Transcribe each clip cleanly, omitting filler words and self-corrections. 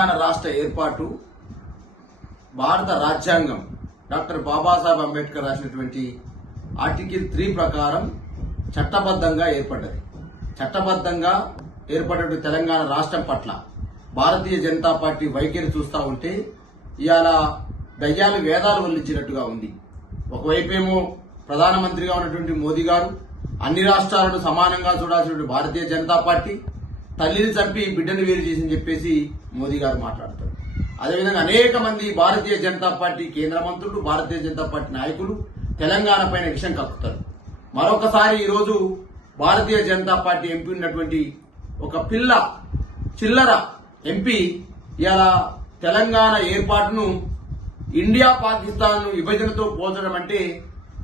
తెలంగాణ రాష్ట్ర ఏర్పాటు భారత రాజ్యాంగం డాక్టర్ బాబాసాహెబ్ అంబేద్కర్ రాసినటువంటి ఆర్టికల్ 3 ప్రకారం చట్టబద్ధంగా ఏర్పడ్డది. చట్టబద్ధంగా ఏర్పడే తెలంగాణ రాష్ట్రం పట్ల భారతీయ జనతా పార్టీ వైఖరి చూస్తూ ఉంటే ఇవాళ దయ్యాలు వేదాలు వల్లించినట్టుగా ఉంది. ఒకవైపేమో ప్రధానమంత్రిగా ఉన్నటువంటి మోదీ గారు అన్ని రాష్ట్రాలను సమానంగా చూడాల్సినటువంటి భారతీయ జనతా పార్టీ తల్లిని చంపి బిడ్డను వేరు చేసిందని చెప్పేసి మోదీ గారు మాట్లాడతారు. అదేవిధంగా అనేక మంది భారతీయ జనతా పార్టీ కేంద్ర మంత్రులు, భారతీయ జనతా పార్టీ నాయకులు తెలంగాణ పైన విషయం కక్కుతారు. మరొకసారి ఈరోజు భారతీయ జనతా పార్టీ ఎంపీ ఉన్నటువంటి ఒక చిల్లర ఎంపీ ఇలా తెలంగాణ ఏర్పాటును ఇండియా పాకిస్తాన్ విభజనతో పోల్చడం అంటే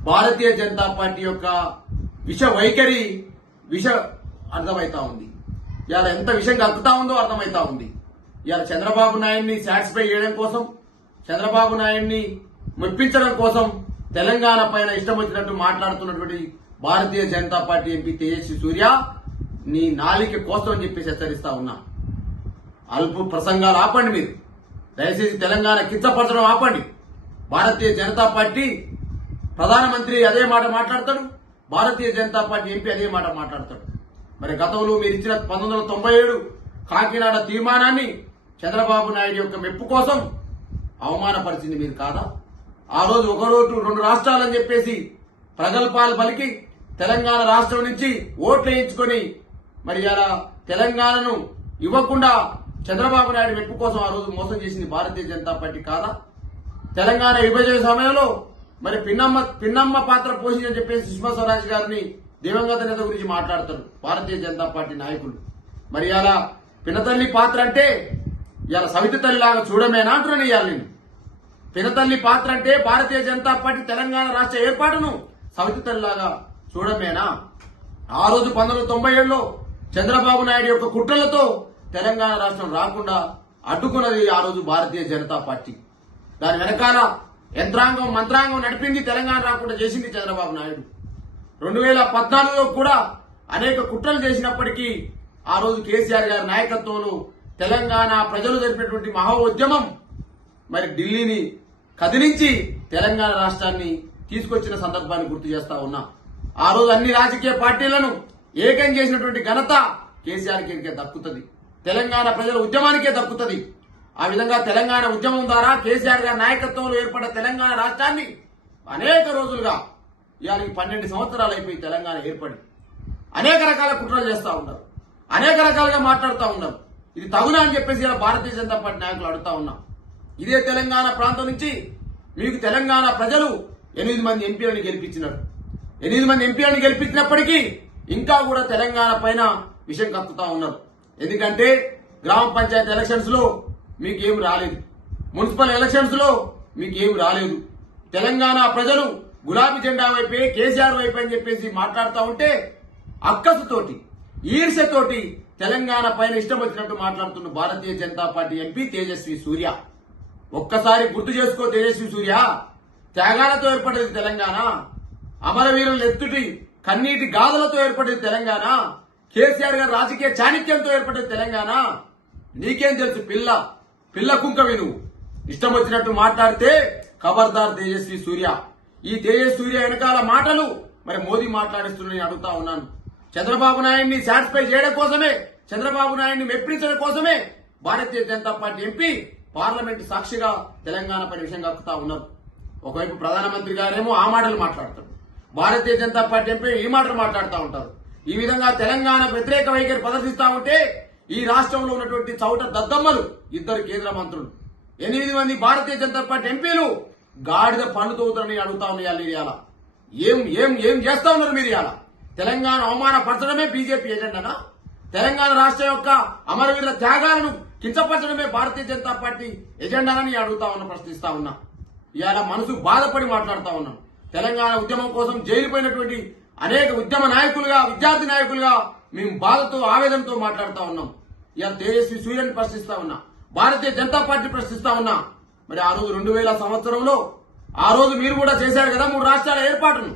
భారతీయ జనతా పార్టీ యొక్క విష అర్థమవుతా ఉంది. ఇవాళ ఎంత విషయం కక్కుతా ఉందో అర్థమవుతా ఉంది. ఇవాళ చంద్రబాబు నాయుడిని సాటిస్ఫై చేయడం కోసం, చంద్రబాబు నాయుడిని మెప్పించడం కోసం తెలంగాణ పైన ఇష్టం వచ్చినట్టు మాట్లాడుతున్నటువంటి భారతీయ జనతా పార్టీ ఎంపీ తేజస్వి సూర్య నీ నాలిక కోసం అని చెప్పేసి హెచ్చరిస్తా ఉన్నా. అల్పు ప్రసంగాలు ఆపండి. మీరు దయచేసి తెలంగాణ కించపరచడం ఆపండి. భారతీయ జనతా పార్టీ ప్రధానమంత్రి అదే మాట మాట్లాడతాడు, భారతీయ జనతా పార్టీ ఎంపీ అదే మాట మాట్లాడతాడు. మరి గతంలో మీరు ఇచ్చిన 1997 కాకినాడ తీర్మానాన్ని చంద్రబాబు నాయుడు యొక్క మెప్పు కోసం అవమానపరిచింది మీరు కాదా? ఆ రోజు ఒక రోజు 2 రాష్ట్రాలని చెప్పేసి ప్రగల్భాలు పలికి తెలంగాణ రాష్ట్రం నుంచి ఓట్లు వేయించుకొని మరి అలా తెలంగాణను ఇవ్వకుండా చంద్రబాబు నాయుడు మెప్పు కోసం ఆ రోజు మోసం చేసింది భారతీయ జనతా పార్టీ కాదా? తెలంగాణ విభజన సమయంలో మరి పిన్నమ్మ పాత్ర పోషించని చెప్పేసి సుష్మా స్వరాజ్ గారిని దివంగత నేత గురించి మాట్లాడతారు భారతీయ జనతా పార్టీ నాయకులు. మరి అలా పినతల్లి పాత్ర అంటే ఇలా సవితి తల్లిలాగా చూడమేనా అంటున్నాను. ఇవాళ నేను పినతల్లి పాత్ర అంటే భారతీయ జనతా పార్టీ తెలంగాణ రాష్ట్ర ఏర్పాటును సవితి తల్లిలాగా చూడమేనా? ఆ రోజు 1997లో చంద్రబాబు నాయుడు యొక్క కుట్రలతో తెలంగాణ రాష్ట్రం రాకుండా అడ్డుకున్నది ఆ రోజు భారతీయ జనతా పార్టీ. దాని వెనకాల యంత్రాంగం మంత్రాంగం నడిపింది, తెలంగాణ రాకుండా చేసింది చంద్రబాబు నాయుడు. 2014లో కూడా అనేక కుట్రలు చేసినప్పటికీ ఆ రోజు కేసీఆర్ గారి నాయకత్వంలో తెలంగాణ ప్రజలు జరిపినటువంటి మహా ఉద్యమం మరి ఢిల్లీని కదిలించి తెలంగాణ రాష్ట్రాన్ని తీసుకొచ్చిన సందర్భాన్ని గుర్తు చేస్తా ఉన్నా. ఆ రోజు అన్ని రాజకీయ పార్టీలను ఏకం చేసినటువంటి ఘనత కేసీఆర్కే దక్కుతుంది, తెలంగాణ ప్రజల ఉద్యమానికే దక్కుతుంది. ఆ విధంగా తెలంగాణ ఉద్యమం ద్వారా కేసీఆర్ గారి నాయకత్వంలో ఏర్పడ్డ తెలంగాణ రాష్ట్రాన్ని అనేక రోజులుగా ఇవాళ 12 సంవత్సరాలు అయిపోయి తెలంగాణ ఏర్పడి అనేక రకాల కుట్రలు చేస్తా ఉన్నారు, అనేక రకాలుగా మాట్లాడుతూ ఉన్నారు. ఇది తగునా అని చెప్పేసి ఇలా భారతీయ జనతా పార్టీ నాయకులు అడుగుతా ఉన్నాం. ఇదే తెలంగాణ ప్రాంతం నుంచి మీకు తెలంగాణ ప్రజలు 8 మంది ఎంపీలను గెలిపించినారు. 8 మంది ఎంపీలను గెలిపించినప్పటికీ ఇంకా కూడా తెలంగాణ పైన విషయం కక్కుతా ఉన్నారు. ఎందుకంటే గ్రామ పంచాయతీ ఎలక్షన్స్ లో మీకేం రాలేదు, మున్సిపల్ ఎలక్షన్స్ లో మీకేం రాలేదు. తెలంగాణ ప్రజలు గులాబీ జెండా వైపే, కేసీఆర్ వైపు అని చెప్పేసి మాట్లాడుతూ ఉంటే అక్కసుతోటి, ఈర్ష్యతోటి తెలంగాణ పైన ఇష్టం వచ్చినట్టు మాట్లాడుతున్న భారతీయ జనతా పార్టీ ఎంపీ తేజస్వి సూర్య. ఒక్కసారి గుర్తు చేసుకో తేజస్వి సూర్య, త్యాగాలతో ఏర్పడేది తెలంగాణ, అమరవీరుల ఎత్తుటి కన్నీటి గాథలతో ఏర్పడేది తెలంగాణ, కేసీఆర్ గారి రాజకీయ చాణిక్యంతో ఏర్పడేది తెలంగాణ. నీకేం తెలుసు పిల్ల కుంకవి నువ్వు ఇష్టం వచ్చినట్టు మాట్లాడితే ఖబర్దార్ తేజస్వి సూర్య. ఈ తేజస్వి సూర్య వెనకాల మాటలు మరి మోదీ మాట్లాడిస్తున్నాయని అడుగుతా ఉన్నాను. చంద్రబాబు నాయుడిని సాటిస్ఫై చేయడం కోసమే, చంద్రబాబు నాయుడిని మెప్పించడం కోసమే Bharatiya Janata party MP parliament సాక్షిగా తెలంగాణ పై విషయం కక్కుతా ఉన్నారు. ఒకవైపు ప్రధానమంత్రి గారేమో ఆ మాటలు మాట్లాడతారు, భారతీయ జనతా పార్టీ ఎంపీ ఈ మాటలు మాట్లాడుతూ ఉంటారు. ఈ విధంగా తెలంగాణ వ్యతిరేక వైఖరి ప్రదర్శిస్తా ఉంటే ఈ రాష్ట్రంలో ఉన్నటువంటి చౌట దద్దమ్మలు 2 కేంద్ర మంత్రులు, 8 మంది భారతీయ జనతా పార్టీ ఎంపీలు గాడిద పన్ను తోగుతారని అడుగుతా ఉన్నారు. ఇవాళ ఏం చేస్తా ఉన్నారు మీరు? ఇవాళ తెలంగాణ అవమానపరచడమే బీజేపీ ఎజెండానా? తెలంగాణ రాష్ట్రం యొక్క అమరవీరుల త్యాగాలను కించపరచడమే భారతీయ జనతా పార్టీ ఎజెండానని ప్రశ్నిస్తా ఉన్నా. ఇవాళ మనసు బాధపడి మాట్లాడుతా ఉన్నాం. తెలంగాణ ఉద్యమం కోసం జైలుపోయినటువంటి అనేక ఉద్యమ నాయకులుగా, విద్యార్థి నాయకులుగా మేము బాధతో, ఆవేదనతో మాట్లాడుతా ఉన్నాం. ఇవాళ తేజస్వి సూర్యని ప్రశ్నిస్తా ఉన్నా, భారతీయ జనతా పార్టీ ప్రశ్నిస్తా ఉన్నా. మరి ఆ రోజు 2000 సంవత్సరంలో ఆ రోజు మీరు కూడా చేశారు కదా 3 రాష్ట్రాల ఏర్పాటును.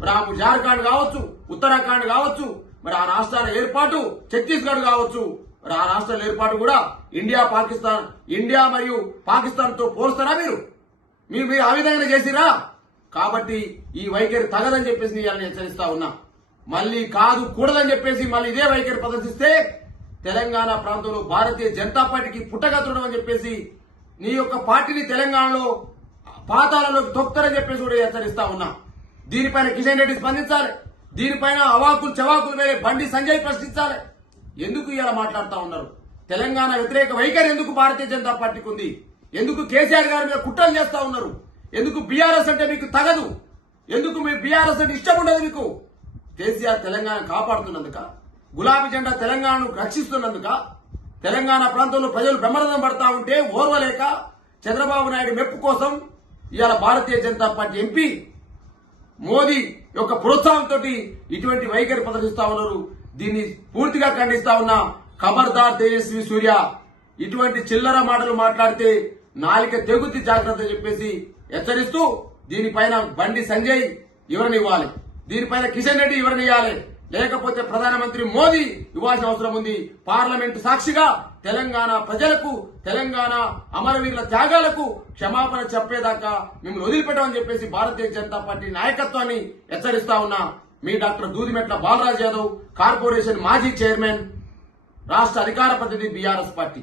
మరి ఆ జార్ఖండ్ కావచ్చు, ఉత్తరాఖండ్ కావచ్చు, మరి ఆ రాష్ట్రాల ఏర్పాటు ఛత్తీస్గఢ్ కావచ్చు, మరి ఆ రాష్ట్రాల ఏర్పాటు కూడా ఇండియా మరియు పాకిస్తాన్ తో పోల్స్తారా మీరు ఆ విధంగా చేసిరా? కాబట్టి ఈ వైఖరి తగదని చెప్పేసి ఇవాళ హెచ్చరిస్తా ఉన్నా. మళ్ళీ కాదు కూడదని చెప్పేసి మళ్ళీ ఇదే వైఖరి ప్రదర్శిస్తే తెలంగాణ ప్రాంతంలో భారతీయ జనతా పార్టీకి పుట్టగతుడం అని చెప్పేసి నీ యొక్క పార్టీని తెలంగాణలో పాతాళంలోకి తొక్కుతారని చెప్పేసి కూడా హెచ్చరిస్తా ఉన్నా. దీనిపైన కిషన్ రెడ్డి స్పందించాలి. దీనిపైన అవాకులు చవాకులు వేరే బండి సంజయ్ ప్రశ్నించాలి. ఎందుకు ఇలా మాట్లాడుతా ఉన్నారు? తెలంగాణ వ్యతిరేక వైఖరి ఎందుకు భారతీయ జనతా పార్టీకి ఉంది? ఎందుకు కేసీఆర్ గారి మీద కుట్రలు చేస్తా ఉన్నారు? ఎందుకు బీఆర్ఎస్ అంటే మీకు తగదు? ఎందుకు మీ బీఆర్ఎస్ అంటే ఇష్టం ఉండదు మీకు? కేసీఆర్ తెలంగాణ కాపాడుతున్నందుక, గులాబీ జెండా తెలంగాణను రక్షిస్తున్నందుక, తెలంగాణ ప్రాంతంలో ప్రజలు బ్రహ్మరథం పడతా ఉంటే ఓర్వలేక చంద్రబాబు నాయుడు మెప్పు కోసం ఇవాళ భారతీయ జనతా పార్టీ ఎంపీ మోదీ యొక్క ప్రోత్సాహంతో ఇటువంటి వైఖరి ప్రదర్శిస్తా ఉన్నారు. దీన్ని పూర్తిగా ఖండిస్తా ఉన్నా. ఖబర్దార్ తేజస్వి సూర్య, ఇటువంటి చిల్లర మాటలు మాట్లాడితే నాలిక తెగుద్ది జాగ్రత్త చెప్పేసి హెచ్చరిస్తూ దీనిపైన బండి సంజయ్ వివరణ దీనిపైన కిషన్ రెడ్డి వివరణ ఇవ్వాలి. లేకపోతే ప్రధానమంత్రి మోదీ ఇవ్వాల్సిన అవసరం ఉంది. పార్లమెంటు సాక్షిగా తెలంగాణ ప్రజలకు, తెలంగాణ అమరవీరుల త్యాగాలకు క్షమాపణ చెప్పేదాకా మిమ్మల్ని వదిలిపెట్టమని చెప్పేసి భారతీయ జనతా పార్టీ నాయకత్వాన్ని హెచ్చరిస్తా ఉన్నా. మీ డాక్టర్ దూదిమెట్ల బాలరాజ్ యాదవ్, కార్పొరేషన్ మాజీ చైర్మన్, రాష్ట్ర అధికార ప్రతినిధి బీఆర్ఎస్ పార్టీ.